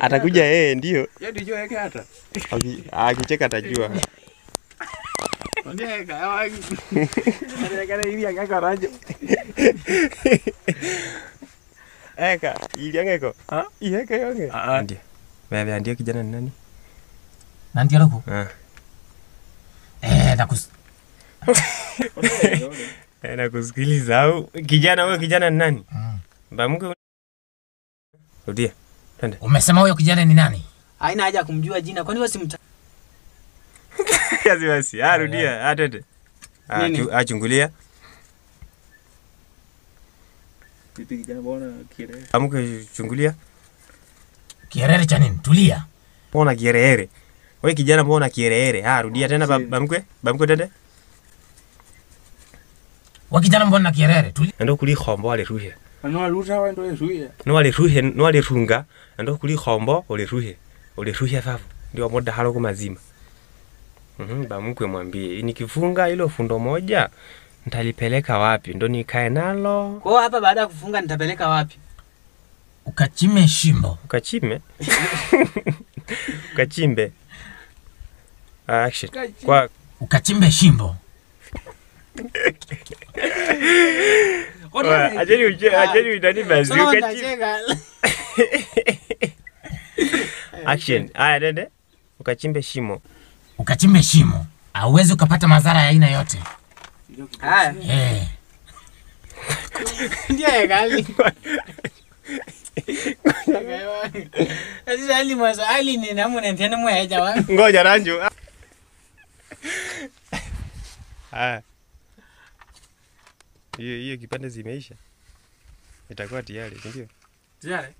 Atakuja yeye ndio. Yeye ndio yake hata. Akicheka atajua. Ndio kawa. Ndio hivi angaka rajo. Eka, iliangeko. Iheka yonge. Ndio. Wewe ndio kijana ni nani? Nani yako? Nakusikiliza au kijana huyo kijana ni nani? Mbamke. Rudia. Twende. Umesema huyo kijana ni nani? Haina haja kumjua jina. Kwani wewe simta? Basi. Rudia. Twende. Achungulia. Pipi kijana bona kirere. Amke chungulia. Kierere cha nini? Tulia. Mbona kierere? Wewe kijana mbona kierere? Rudia tena bamkwe. Bamkwe twende. Wewe kijana mbona kierere? Tulia. Ndo kuli khombo wale ruhe. No aluta wa ndo yesuye. No wale runga. Ndo kuli khombo ole ruhe. Ole ruhe fafu. Ndio moda halo kumazima. Bamkwe mwambie nikifunga hilo fundo moja nitalipeleka wapi? Ndo nikae nalo. Kwa hapa baada ya kufunga nitapeleka wapi? Ukachime shimbo. Ukachime? Ukachimbe. Action. Kwa ukachimbe shimbo. Ajeni ndani basi ukachimbe. Action. Dede. Ukachimbe shimo. Ukachimbe shimo. Hauwezi ukapata madhara ya aina yote. Haya. Ndio gali. Sasa ali mwanzo ali ni namu nentene mweja wangu. Ngoja ranju. Hiyo kipande zimeisha. Itakuwa tayari, ndio? Tayari.